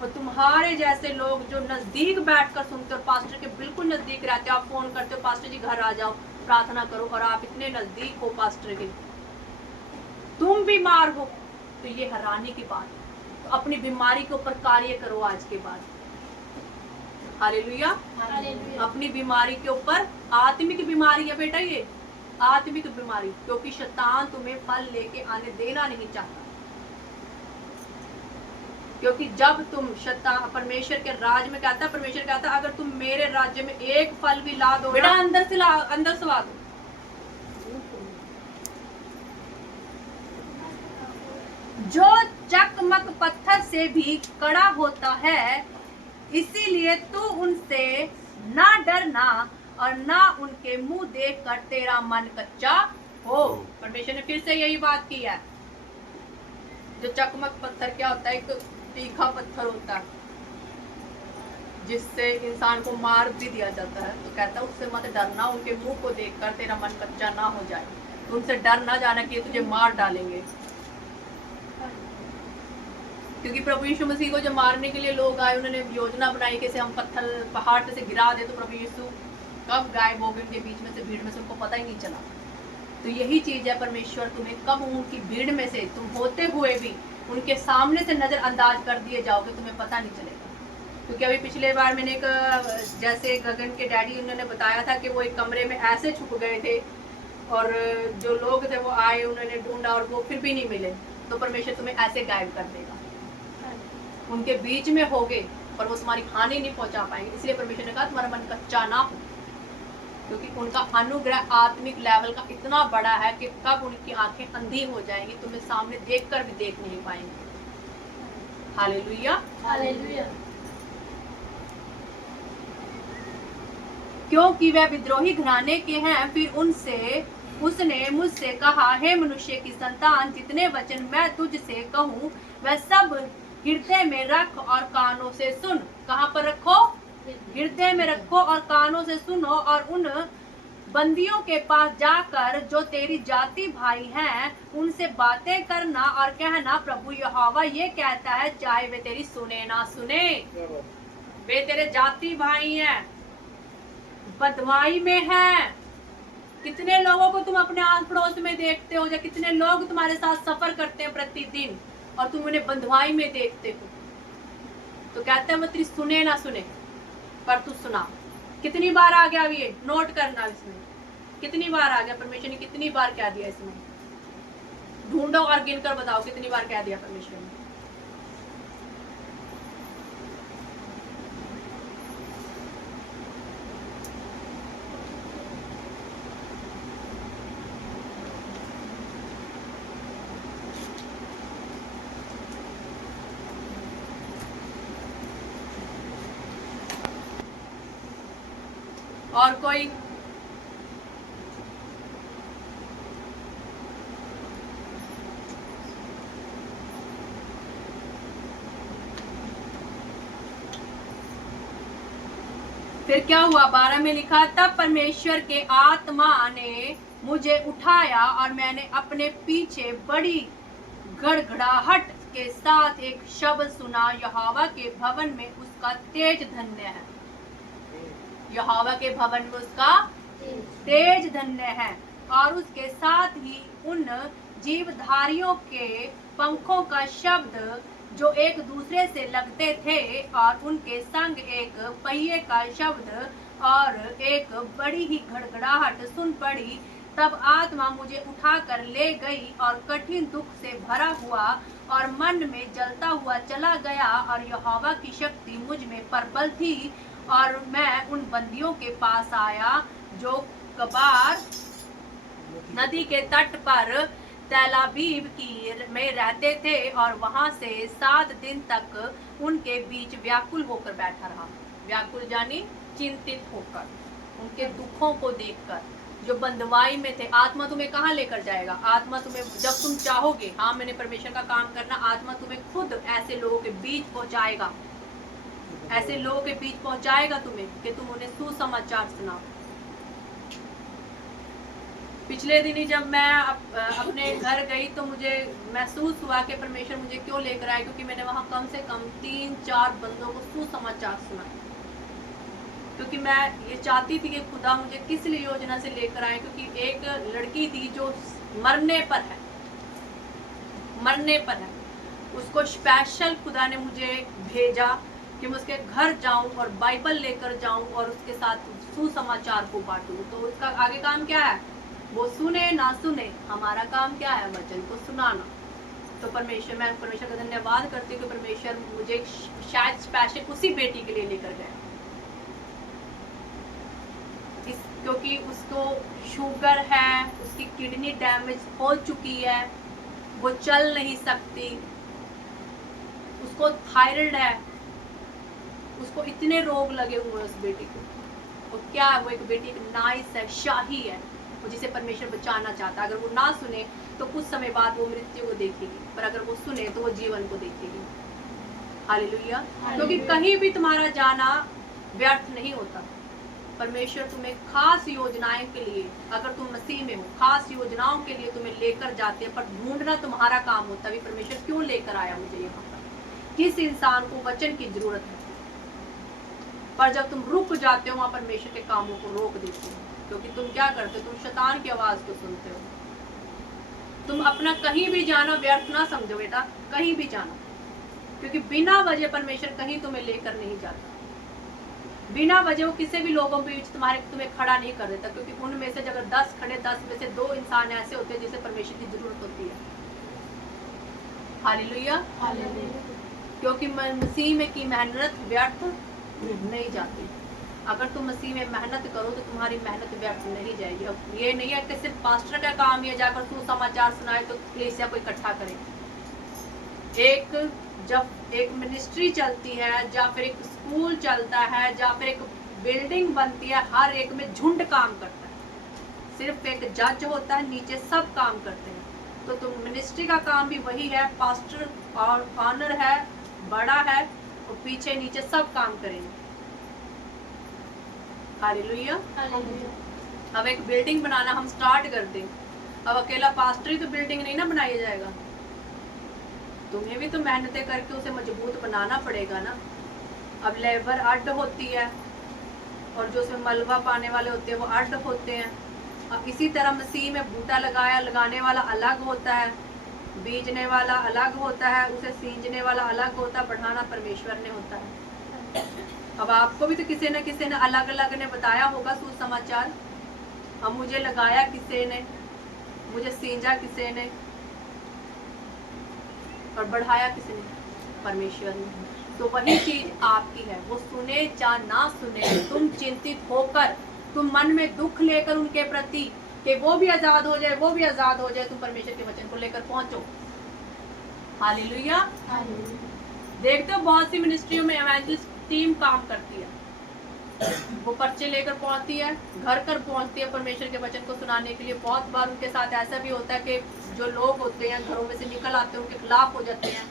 और तुम्हारे जैसे लोग जो नजदीक बैठकर सुनते हो, पास्टर के बिल्कुल नजदीक रहते हो, आप फोन करते हो पास्टर जी घर आ जाओ प्रार्थना करो, और आप इतने नजदीक हो पास्टर के, तुम बीमार हो, तो ये हैरानी की बात है। तो अपनी बीमारी के ऊपर कार्य करो आज के बाद। हालेलुया। अपनी बीमारी के ऊपर, आत्मिक बीमारी है बेटा, ये आत्मिक बीमारी, क्योंकि शैतान तुम्हें फल लेके आने देना नहीं चाहता। क्योंकि जब तुम शैतान परमेश्वर के राज में कहता है, परमेश्वर कहता है अगर तुम मेरे राज्य में एक फल भी ला दो बेटा, अंदर से ला दो। जो चकमक पत्थर से भी कड़ा होता है, इसीलिए तू उनसे ना डरना और ना उनके मुंह देखकर तेरा मन कच्चा हो। परमेश्वर ने फिर से यही बात की है। जो चकमक पत्थर क्या होता है? एक तो तीखा पत्थर होता है जिससे इंसान को मार भी दिया जाता है। तो कहता है उससे मत डरना, उनके मुंह को देखकर तेरा मन कच्चा ना हो जाए। तो उनसे डर ना जाना कि तुझे मार डालेंगे, क्योंकि प्रभु यीशु मसीह को जब मारने के लिए लोग आए, उन्होंने योजना बनाई कि हम पत्थर पहाड़ से गिरा दे, तो प्रभु यीशु कब गायब हो गए उनके बीच में से, भीड़ में से, उनको पता ही नहीं चला। तो यही चीज है, परमेश्वर तुम्हें कब उनकी भीड़ में से तुम होते हुए भी उनके सामने से नजरअंदाज कर दिए जाओगे, तुम्हें पता नहीं चलेगा। क्योंकि अभी पिछले बार मैंने एक, जैसे गगन के डैडी उन्होंने बताया था कि वो एक कमरे में ऐसे छुप गए थे और जो लोग थे वो आए, उन्होंने ढूंढा और वो फिर भी नहीं मिले। तो परमेश्वर तुम्हें ऐसे गायब कर देगा, उनके बीच में होगे पर वो तुम्हारी हानि नहीं पहुंचा पाएंगे। इसलिए परमेश्वर ने कहा तुम्हारा मन कच्चा ना हो, क्योंकि उनका अनुग्रह आत्मिक लेवल का इतना बड़ा है कि कब उनकी आंखें अंधी हो जाएंगी, तुम्हें सामने देखकर भी देख नहीं पाएंगे। हालेलुया। क्योंकि वह विद्रोही घराने के हैं। फिर उसने मुझसे कहा, हे मनुष्य की संतान, जितने वचन मैं तुझसे कहूँ वह सब हृदय में रख और कानों से सुन। कहाँ पर रखो? हृदय में रखो और कानों से सुनो। और उन बंदियों के पास जाकर जो तेरी जाति भाई हैं उनसे बातें करना और कहना, प्रभु यहोवा ये कहता है, चाहे वे तेरी सुने ना सुने, वे तेरे जाति भाई हैं, बदवाई में हैं। कितने लोगों को तुम अपने आस पड़ोस में देखते हो, या कितने लोग तुम्हारे साथ सफर करते हैं प्रतिदिन और तुम उन्हें बंधुआई में देखते हो। तो कहते हैं वो तेरी सुने ना सुने पर तू सुना। कितनी बार आ गया? ये नोट करना, इसमें कितनी बार आ गया? परमेश्वर ने कितनी बार कह दिया? इसमें ढूंढो और गिनकर बताओ कितनी बार कह दिया परमेश्वर ने। और कोई? फिर क्या हुआ? 12 में लिखा, तब परमेश्वर के आत्मा ने मुझे उठाया और मैंने अपने पीछे बड़ी गड़गड़ाहट के साथ एक शब्द सुना, यहोवा के भवन में उसका तेज धन्य है। यहोवा के भवन में उसका तेज धन्य है, और उसके साथ ही उन जीवधारियों के पंखों का शब्द जो एक दूसरे से लगते थे, और उनके संग एक पहिए का शब्द और एक बड़ी ही घड़घड़ाहट सुन पड़ी। तब आत्मा मुझे उठाकर ले गई और कठिन दुख से भरा हुआ और मन में जलता हुआ चला गया, और यहोवा की शक्ति मुझ में प्रबल थी। और मैं उन बंदियों के पास आया जो कबार नदी के तट पर तेलाबीब की में रहते थे, और वहां से 7 दिन तक उनके बीच व्याकुल होकर बैठा रहा। व्याकुल यानी चिंतित होकर, उनके दुखों को देखकर। जो बंदवाई में थे, आत्मा तुम्हें कहाँ लेकर जाएगा? आत्मा तुम्हें, जब तुम चाहोगे हाँ मैंने परमेश्वर का काम करना, आत्मा तुम्हें खुद ऐसे लोगों के बीच पहुंचाएगा, ऐसे लोगों के बीच पहुंचाएगा तुम्हें कि तुम उन्हें सुसमाचार सुनाओ। पिछले दिन ही जब मैं अपने घर गई तो मुझे महसूस हुआ कि परमेश्वर मुझे क्यों लेकर आए, क्योंकि मैंने वहां कम से कम 3-4 बंदों को सुसमाचार सुनाया। क्योंकि मैं ये चाहती थी कि खुदा मुझे किस लिए योजना से लेकर आए, क्योंकि एक लड़की थी जो मरने पर है, मरने पर है। उसको स्पेशल खुदा ने मुझे भेजा कि मैं उसके घर जाऊं और बाइबल लेकर जाऊं और उसके साथ सुसमाचार को बांटूं। तो उसका आगे काम क्या है? वो सुने ना सुने, हमारा काम क्या है? वचन को सुनाना। तो परमेश्वर, मैं परमेश्वर का धन्यवाद करती हूँ कि परमेश्वर मुझे शायद स्पेशल उसी बेटी के लिए लेकर गया, क्योंकि उसको शुगर है, उसकी किडनी डैमेज हो चुकी है, वो चल नहीं सकती, उसको थायराइड है, उसको इतने रोग लगे हुए हैं उस बेटी को। वो क्या है? वो एक बेटी एक नाइस है, शाही है, वो जिसे परमेश्वर बचाना चाहता है। अगर वो ना सुने तो कुछ समय बाद वो मृत्यु को देखेगी, पर अगर वो सुने तो वो जीवन को देखेगी। हालेलुया। क्योंकि कहीं भी तुम्हारा जाना व्यर्थ नहीं होता। परमेश्वर तुम्हें खास योजनाएं के लिए, अगर तुम मसीह में हो, खास योजनाओं के लिए तुम्हें लेकर जाते हैं, पर ढूंढना तुम्हारा काम होता है परमेश्वर क्यों लेकर आया मुझे यहाँ पर, किस इंसान को वचन की जरूरत है। पर जब तुम रुक जाते हो वहां परमेश्वर के कामों को रोक देते हो, क्योंकि तुम क्या करते हो? तुम शैतान की आवाज को सुनते हो। तुम अपना कहीं भी जाना व्यर्थ ना समझो बेटा, कहीं भी जाना, क्योंकि बिना वजह परमेश्वर कहीं तुम्हें लेकर नहीं जाता। बिना वजह वो किसी भी लोगों के बीच तुम्हें खड़ा नहीं कर देता, क्योंकि उनमें से अगर 10 खड़े, 10 में से 2 इंसान ऐसे होते हैं जिसे परमेश्वर की जरूरत होती है। हालेलुया। क्योंकि मसीह में की मेहनत व्यर्थ नहीं जाती। अगर तुम मसीह में मेहनत करो तो तुम्हारी मेहनत व्यर्थ नहीं जाएगी। अब ये नहीं है कि सिर्फ पास्टर का काम है जाकर सुसमाचार सुनाए तो कलीसिया को इकट्ठा करे। जब एक मिनिस्ट्री चलती है, या फिर एक स्कूल चलता है, या फिर एक बिल्डिंग बनती है, हर एक में झुंड काम करता है। सिर्फ एक जज होता है, नीचे सब काम करते हैं। तो तुम मिनिस्ट्री का काम भी वही है, पास्टर और ऑनर है, बड़ा है, और पीछे नीचे सब काम करेंगे। हालेलुया। अब एक बिल्डिंग बनाना हम स्टार्ट कर दें, अब अकेला पास्टर ही तो बिल्डिंग नहीं ना बनाया जाएगा, तुम्हें भी तो मेहनतें करके उसे मजबूत बनाना पड़ेगा ना। अब लेबर अड्ड होती है, और जो उसमें मलबा पाने वाले होते हैं वो अड्ड होते हैं। अब इसी तरह मसीह में बूटा लगाने वाला अलग होता है, बीजने वाला अलग होता है, उसे सींचने वाला अलग होता है, बढ़ाना परमेश्वर ने होता है। अब आपको भी तो किसी ने अलग अलग ने बताया होगा सुसमाचार। अब मुझे लगाया किसी ने, मुझे सींचा किसी ने, और बढ़ाया किसने? परमेश्वर ने। तो वही चीज आपकी है, वो सुने चाहे ना सुने, तुम चिंतित होकर, तुम मन में दुख लेकर उनके प्रति कि वो भी आजाद हो जाए, वो भी आजाद हो जाए, तुम परमेश्वर के वचन को लेकर पहुंचो। हालेलुया। देखते हो बहुत सी मिनिस्ट्रियों में इवेंजलिस्ट टीम काम करती है, वो पर्चे लेकर पहुंचती है, घर घर पहुंचती है परमेश्वर के वचन को सुनाने के लिए। बहुत बार उनके साथ ऐसा भी होता है कि जो लोग होते हैं घरों में से निकल आते हैं, उनके खिलाफ हो जाते हैं,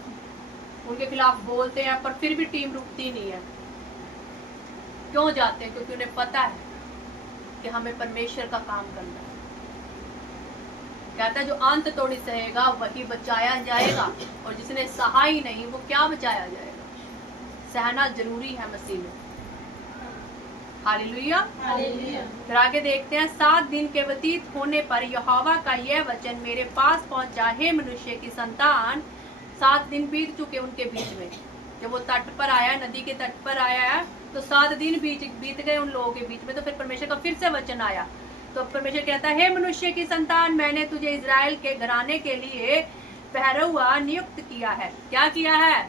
उनके खिलाफ बोलते हैं, पर फिर भी टीम रुकती नहीं है। क्यों जाते हैं? क्योंकि उन्हें पता है कि हमें परमेश्वर का काम करना है। कहता है जो अंत तोड़ी सहेगा वही बचाया जाएगा, और जिसने सहा ही नहीं वो क्या बचाया जाएगा। सहना जरूरी है मसीह में। हालेलुया। फिर आगे देखते हैं, 7 दिन के व्यतीत होने पर यहोवा का यह वचन मेरे पास पहुंचा, हे मनुष्य की संतान, 7 दिन बीत चुके उनके बीच में। जब वो तट पर आया, नदी के तट पर आया है, तो 7 दिन बीत गए उन लोगों के बीच में। तो फिर परमेश्वर का फिर से वचन आया। तो परमेश्वर कहता है, हे मनुष्य की संतान, मैंने तुझे इजराइल के घराने के लिए पहरुआ नियुक्त किया है। क्या किया है?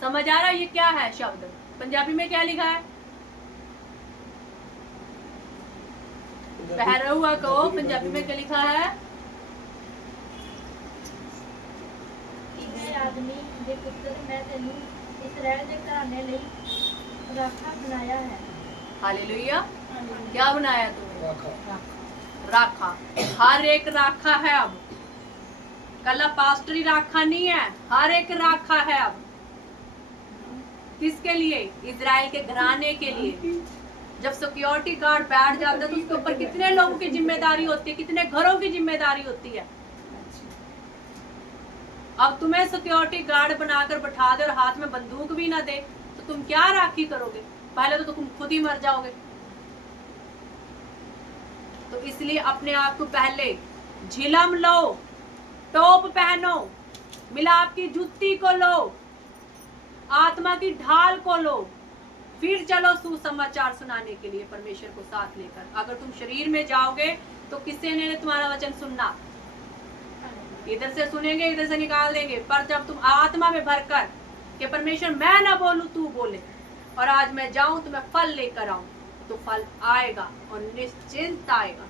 समझ आ रहा है ये क्या है शब्द? पंजाबी में क्या लिखा है? पहरुआ को पंजाबी में क्या लिखा है? आदमी दे पुत्र मैं तेनू इस्राएल दे घराने लई राखा बनाया है। हालेलुया। क्या बनाया तुमने? राखा। हर एक राखा है अब। कल पास्टरी राखा नहीं है, हर एक राखा है अब। किसके लिए? इजराइल के घराने के लिए। जब सिक्योरिटी गार्ड बैठ जाता है तो उसके ऊपर कितने लोगों की जिम्मेदारी होती है, कितने घरों की जिम्मेदारी होती है। अब तुम्हें सिक्योरिटी गार्ड बनाकर बैठा दे और हाथ में बंदूक भी ना दे तो तुम क्या राखी करोगे? पहले तो तुम खुद ही मर जाओगे। तो इसलिए अपने आप को पहले झिलम लो, टोप पहनो, मिलाप की जुत्ती को लो, आत्मा की ढाल को लो, फिर चलो सुसमाचार सुनाने के लिए परमेश्वर को साथ लेकर। अगर तुम शरीर में जाओगे तो किससे ने तुम्हारा वचन सुनना? इधर से सुनेंगे, इधर से निकाल देंगे। पर जब तुम आत्मा में भरकर कि परमेश्वर मैं ना बोलूं तू बोले, और आज मैं जाऊं तो मैं फल लेकर आऊं, तो फल आएगा और निश्चिंत आएगा।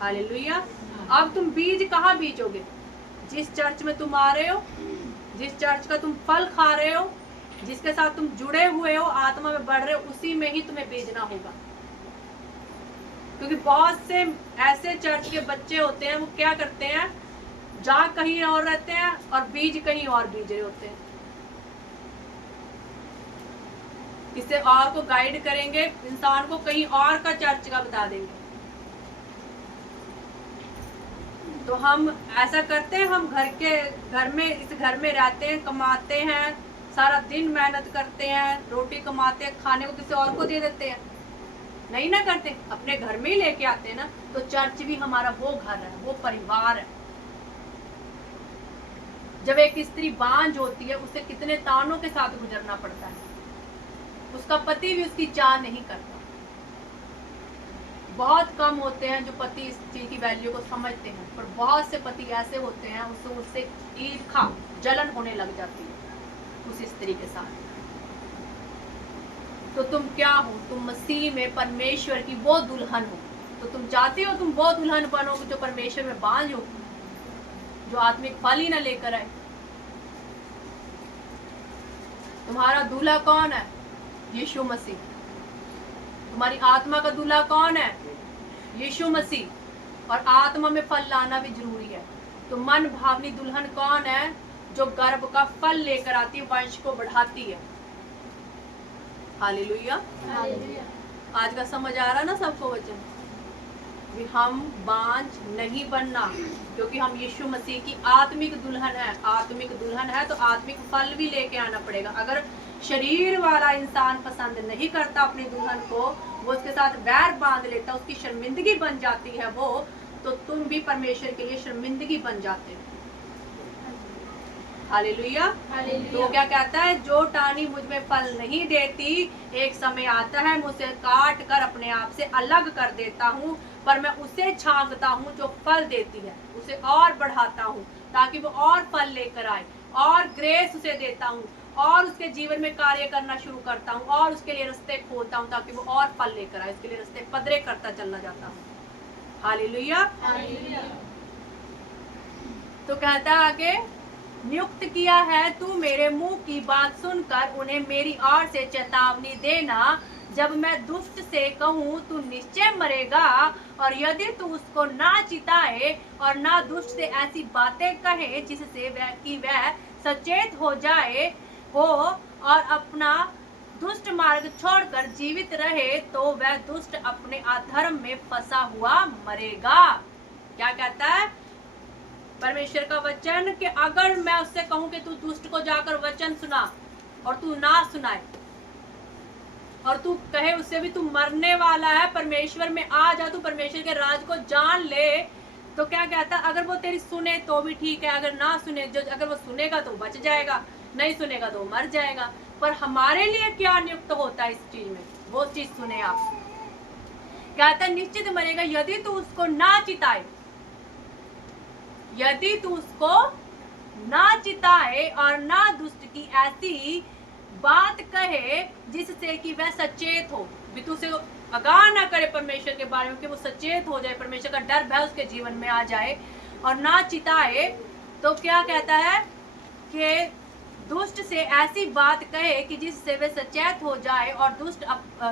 हालेलुया। अब तुम बीज कहाँ बीजोगे? जिस चर्च में तुम आ रहे हो, जिस चर्च का तुम फल खा रहे हो, जिसके साथ तुम जुड़े हुए हो, आत्मा में बढ़ रहे हो, उसी में ही तुम्हें बीजना होगा। क्योंकि बहुत से ऐसे चर्च के बच्चे होते हैं, वो क्या करते हैं, जा कहीं और रहते हैं और बीज कहीं और बीज रहे होते हैं। किसी और को गाइड करेंगे, इंसान को कहीं और का चर्च का बता देंगे। तो हम ऐसा करते हैं, हम इस घर में रहते हैं, कमाते हैं, सारा दिन मेहनत करते हैं, रोटी कमाते हैं, खाने को किसी और को दे देते हैं। नहीं ना करते, अपने घर में ही लेके आते हैं ना। तो चर्च भी हमारा वो घर है, वो परिवार है। जब एक स्त्री बांझ होती है, उसे कितने तानों के साथ गुजरना पड़ता है। उसका पति भी उसकी चाह नहीं करता। बहुत कम होते हैं जो पति इस चीज की वैल्यू को समझते हैं, पर बहुत से पति ऐसे होते हैं, उससे ईर्ष्या, जलन होने लग जाती है उस स्त्री के साथ। तो तुम क्या हो? तुम मसीह में परमेश्वर की वो दुल्हन हो। तो तुम चाहते हो तुम वो दुल्हन बनो जो परमेश्वर में बांझ हो, जो आत्मिक फल ही ना लेकर आए। तुम्हारा दूल्हा कौन है? यीशु मसीह। तुम्हारी आत्मा का दूल्हा कौन है? यीशु मसीह। और आत्मा में फल लाना भी जरूरी है। तो मन भावनी दुल्हन कौन है? जो गर्भ का फल लेकर आती है, वंश को बढ़ाती है। हालेलुया। आज का समझ आ रहा ना सबको वचन? भी हम बांझ नहीं बनना, क्योंकि हम यीशु मसीह की आत्मिक दुल्हन है। आत्मिक दुल्हन है तो आत्मिक फल भी लेके आना पड़ेगा। अगर शरीर वाला इंसान पसंद नहीं करता अपनी दुल्हन को, वो उसके साथ वैर बांध लेता, उसकी शर्मिंदगी बन जाती है वो, तो तुम भी परमेश्वर के लिए शर्मिंदगी बन जाते हो। हालेलुया। तो क्या कहता है? जो टानी मुझ में फल नहीं देती, एक समय आता है मैं उसे काट कर अपने आप से अलग कर देता हूँ, पर मैं उसे छांटता हूँ जो फल देती है, उसे और बढ़ाता हूँ ताकि वो और फल लेकर आए, और ग्रेस उसे देता हूँ, और उसके जीवन में कार्य करना शुरू करता हूँ, और उसके लिए रास्ते खोलता हूँ ताकि वो और फल लेकर आए। उसके लिए रास्ते पदरे करता चलना जाता हूँ। हालेलुया। तो कहता है आगे, नियुक्त किया है तू मेरे मुंह की बात सुनकर उन्हें मेरी ओर से चेतावनी देना। जब मैं दुष्ट से कहूँ तू निश्चय मरेगा, और यदि तू उसको ना चिताए और ना दुष्ट से ऐसी बातें कहे जिससे वह सचेत हो जाए हो और अपना दुष्ट मार्ग छोड़कर जीवित रहे, तो वह दुष्ट अपने अधर्म में फंसा हुआ मरेगा। क्या कहता है परमेश्वर का वचन? कि अगर मैं उससे कहूं कि तू दुष्ट को जाकर वचन सुना और तू ना सुनाए, और तू कहे उससे भी तू मरने वाला है, परमेश्वर में आ जा, तू परमेश्वर के राज को जान ले, तो क्या कहता है, अगर वो तेरी सुने तो भी ठीक है, अगर ना सुने, जो अगर वो सुनेगा तो बच जाएगा, नहीं सुनेगा तो मर जाएगा। पर हमारे लिए क्या नियुक्त होता है इस चीज में, वो चीज सुने आप। कहता है निश्चित मरेगा यदि तू उसको ना चिताए, यदि तू उसको ना चिताए और ना दुष्ट की ऐसी बात कहे जिससे कि वह सचेत हो, भी तू उसे आगाह ना करे परमेश्वर के बारे में कि वो सचेत हो जाए, परमेश्वर का डर भय उसके जीवन में आ जाए और ना चिताए। तो क्या कहता है कि दुष्ट से ऐसी बात कहे कि जिससे वे सचेत हो जाए और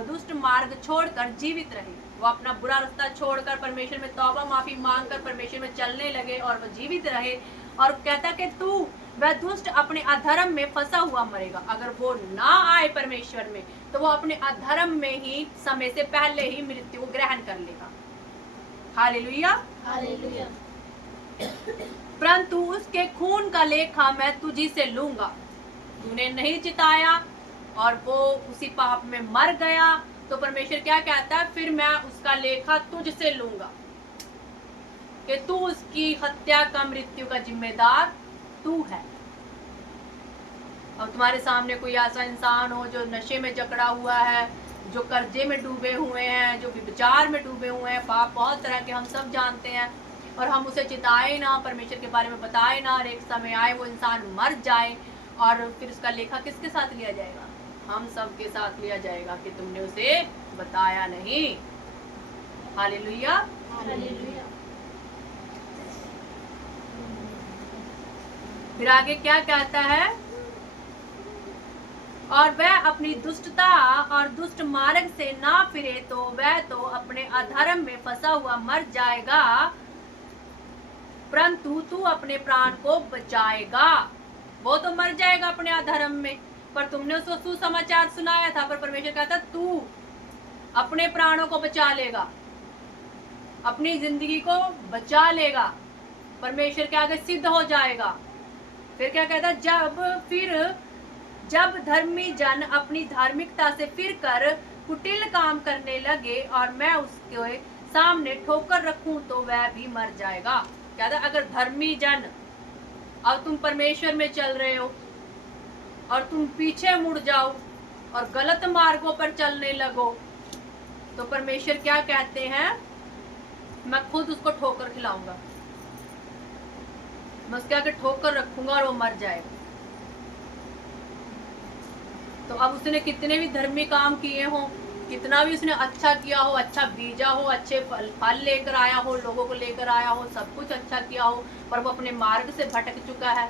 दुष्ट मार्ग छोड़कर जीवित रहे, वो अपना बुरा रास्ता छोड़कर परमेश्वर में तौबा माफी मांगकर परमेश्वर में चलने लगे और वो जीवित रहे। और कहता कि तू वह दुष्ट अपने अधर्म में फंसा हुआ मरेगा। अगर वो ना आए परमेश्वर में तो वो अपने अधर्म में ही समय से पहले ही मृत्यु को ग्रहण कर लेगा। Hallelujah, hallelujah. परंतु उसके खून का लेखा मैं तुझी से लूंगा। तूने नहीं चिताया और वो उसी पाप में मर गया, तो परमेश्वर क्या कहता है, फिर मैं उसका लेखा तुझसे लूंगा कि तू उसकी हत्या का मृत्यु का जिम्मेदार तू है। अब तुम्हारे सामने कोई ऐसा इंसान हो जो नशे में जकड़ा हुआ है, जो कर्जे में डूबे हुए हैं, जो विचार में डूबे हुए हैं, पाप बहुत तरह के हम सब जानते हैं, और हम उसे चिताए ना, परमेश्वर के बारे में बताए ना, और एक समय आए वो इंसान मर जाए और फिर उसका लेखा किसके साथ लिया जाएगा? हम सब के साथ लिया जाएगा कि तुमने उसे बताया नहीं। Hallelujah, hallelujah. फिर आगे क्या कहता है, और वह अपनी दुष्टता और दुष्ट मार्ग से ना फिरे तो वह तो अपने अधर्म में फंसा हुआ मर जाएगा, परंतु तू अपने प्राण को बचाएगा। वो तो मर जाएगा अपने अधर्म में, पर तुमने उसको सुसमाचार सुनाया था, पर परमेश्वर कहता तू अपने प्राणों को बचा लेगा, अपनी जिंदगी को बचा लेगा, परमेश्वर के आगे सिद्ध हो जाएगा। फिर क्या कहता, जब धर्मी जन अपनी धार्मिकता से फिर कर कुटिल काम करने लगे और मैं उसके सामने ठोकर रखूं तो वह भी मर जाएगा। कहता अगर धर्मी जन, अब तुम परमेश्वर में चल रहे हो और तुम पीछे मुड़ जाओ और गलत मार्गों पर चलने लगो, तो परमेश्वर क्या कहते हैं, मैं खुद उसको ठोकर खिलाऊंगा, मैं उसके आगे ठोकर रखूंगा और वो मर जाएगा। तो अब उसने कितने भी धर्मी काम किए हो, कितना भी उसने अच्छा किया हो, अच्छा बीजा हो, अच्छे फल लेकर आया हो, लोगों को लेकर आया हो, सब कुछ अच्छा किया हो, पर वो अपने मार्ग से भटक चुका है।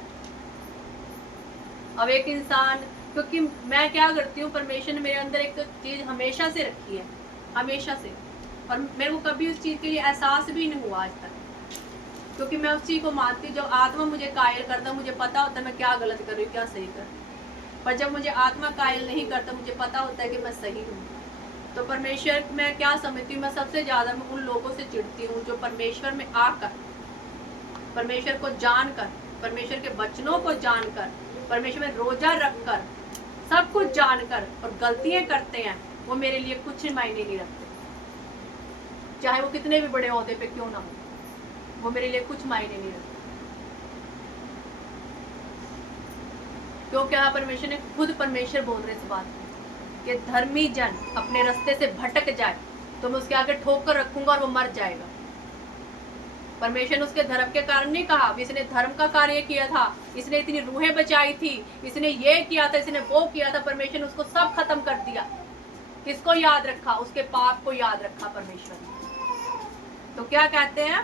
अब एक इंसान, क्योंकि मैं क्या करती हूँ, परमेश्वर ने मेरे अंदर एक चीज हमेशा से रखी है, हमेशा से, और मेरे को कभी उस चीज के लिए एहसास भी नहीं हुआ आज तक, क्योंकि मैं उस चीज को मानती, जो आत्मा मुझे कायल करता, मुझे पता होता है मैं क्या गलत कर रही हूँ, क्या सही कर रही हूँ। पर जब मुझे आत्मा कायल नहीं करता, मुझे पता होता है कि मैं सही हूँ। तो परमेश्वर मैं क्या समझती हूँ, मैं सबसे ज्यादा मैं उन लोगों से चिढ़ती हूँ जो परमेश्वर में आकर, परमेश्वर को जानकर, परमेश्वर के वचनों को जानकर, परमेश्वर में रोजा रखकर, सब कुछ जानकर और गलतियां करते हैं, वो मेरे लिए कुछ मायने नहीं रखते, चाहे वो कितने भी बड़े ओहदे पे क्यों ना हो, वो मेरे लिए कुछ मायने नहीं रखते। क्यों, क्या परमेश्वर ने खुद, परमेश्वर बोल रहे इस बात कि धर्मी जन अपने रास्ते से भटक जाए तो मैं उसके आगे ठोकर रखूंगा और वो मर जाएगा। परमेश्वर ने उसके धर्म के कारण नहीं कहा, इसने धर्म का कार्य किया था, इसने इतनी रूहें बचाई थी, इसने ये किया था, इसने वो किया था, परमेश्वर ने उसको सब खत्म कर दिया। किसको याद रखा? उसके पाप को याद रखा परमेश्वर ने। तो क्या कहते हैं,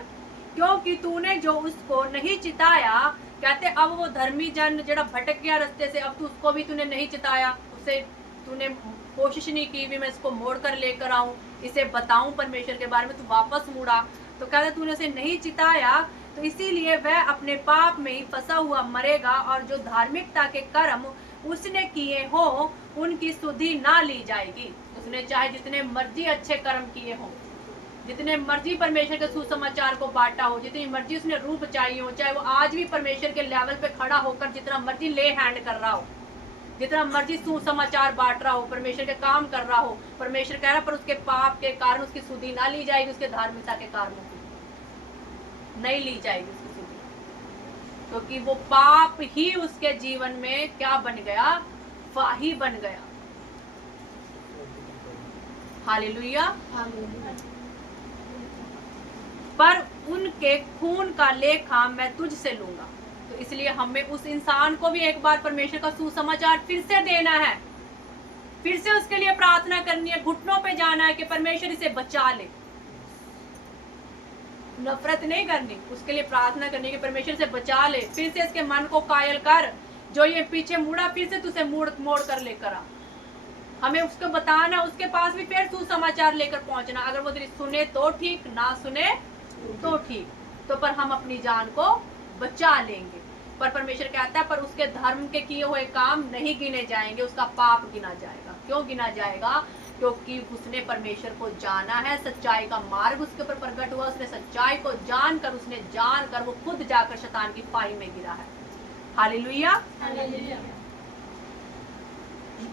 क्योंकि तूने जो उसको नहीं चिताया, कहते अब वो धर्मी जन जरा भटक गया रास्ते से, अब तू उसको भी तूने नहीं चिताया, उसे तूने कोशिश नहीं की भी मैं इसको मोड़ कर लेकर आऊं, इसे बताऊं परमेश्वर के बारे में, तू वापस मुड़ा। तो कहते तूने उसे नहीं चिताया, तो इसीलिए वह अपने पाप में ही फंसा हुआ मरेगा, और जो धार्मिकता के कर्म उसने किए हो उनकी सुधि ना ली जाएगी। उसने चाहे जितने मर्जी अच्छे कर्म किए हो, जितने मर्जी परमेश्वर के सुसमाचार को बांटा हो, जितनी मर्जी उसने रूप चाहिए हो, चाहे वो आज भी परमेश्वर के लेवल पे खड़ा होकर जितना मर्जी ले हैंड कर रहा हो, जितना मर्जी सुसमाचार बांट रहा हो, परमेश्वर के काम कर रहा हो, परमेश्वर कह रहा पर उसके पाप के कारण उसकी सुधि ना ली जाएगी, उसके धार्मिकता के कारण। नहीं ली जाएगी उसकी सुधि, क्योंकि वो पाप ही उसके जीवन में क्या बन गया, फाही बन गया। हालेलुया। पर उनके खून का लेखा मैं तुझसे लूंगा। तो इसलिए हमें उस इंसान को भी एक बार परमेश्वर का सुसमाचार फिर से देना है, फिर से उसके लिए प्रार्थना करनी है, घुटनों पे जाना है कि परमेश्वर इसे बचा ले। नफरत नहीं करनी, उसके लिए प्रार्थना करनी कि परमेश्वर से बचा ले, फिर से इसके मन को कायल कर, जो ये पीछे मुड़ा फिर से तुझे मोड़ कर लेकर आ। हमें उसको बताना, उसके पास भी फिर सुसमाचार लेकर पहुंचना। अगर वो तेरी सुने तो ठीक, ना सुने तो ठीक, तो पर हम अपनी जान को बचा लेंगे। पर परमेश्वर कहता है पर उसके धर्म के किए हुए काम नहीं गिने जाएंगे, उसका पाप गिना जाएगा। क्यों गिना जाएगा? क्योंकि उसने परमेश्वर को जाना है, सच्चाई का मार्ग उसके ऊपर प्रकट हुआ, उसने सच्चाई को जानकर वो खुद जाकर शैतान की फाही में गिरा है। हालेलुया।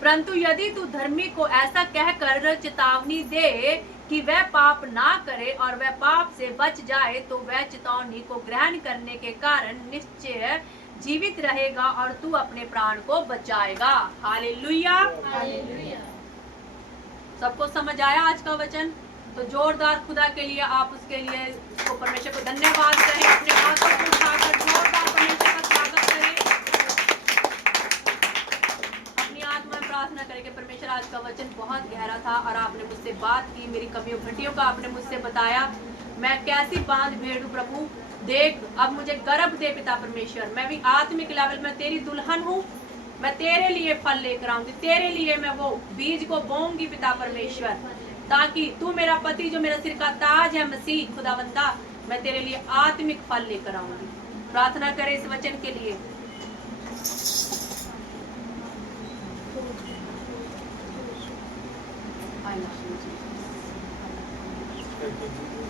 परंतु यदि तू धर्मी को ऐसा कहकर चेतावनी दे कि वह पाप ना करे और वह पाप से बच जाए, तो वह चेतावनी को ग्रहण करने के कारण निश्चय जीवित रहेगा और तू अपने प्राण को बचाएगा। हालेलुया। सबको समझ आया आज का वचन? तो जोरदार खुदा के लिए आप उसके लिए उसको परमेश्वर को धन्यवाद करें, अपने हाथों को उठाकर जोरदार परमेश्वर का स्वागत करें, अपनी आत्मा में प्रार्थना करें कि परमेश्वर आज का वचन बहुत गहरा था और आपने मुझसे बात की, मेरी कमियों घटियों का आपने मुझसे बताया, मैं कैसी बांध भेड़ू प्रभु, देख अब मुझे गर्भ दे पिता परमेश्वर, मैं भी आत्मिक लेवल में तेरी दुल्हन हूँ, मैं तेरे लिए फल लेकर आऊंगी, तेरे लिए मैं वो बीज को बोऊंगी पिता परमेश्वर, ताकि तू मेरा पति जो मेरा सिर का ताज है मसीह खुदावंदा, मैं तेरे लिए आत्मिक फल लेकर आऊंगी। प्रार्थना करें इस वचन के लिए। Thank you.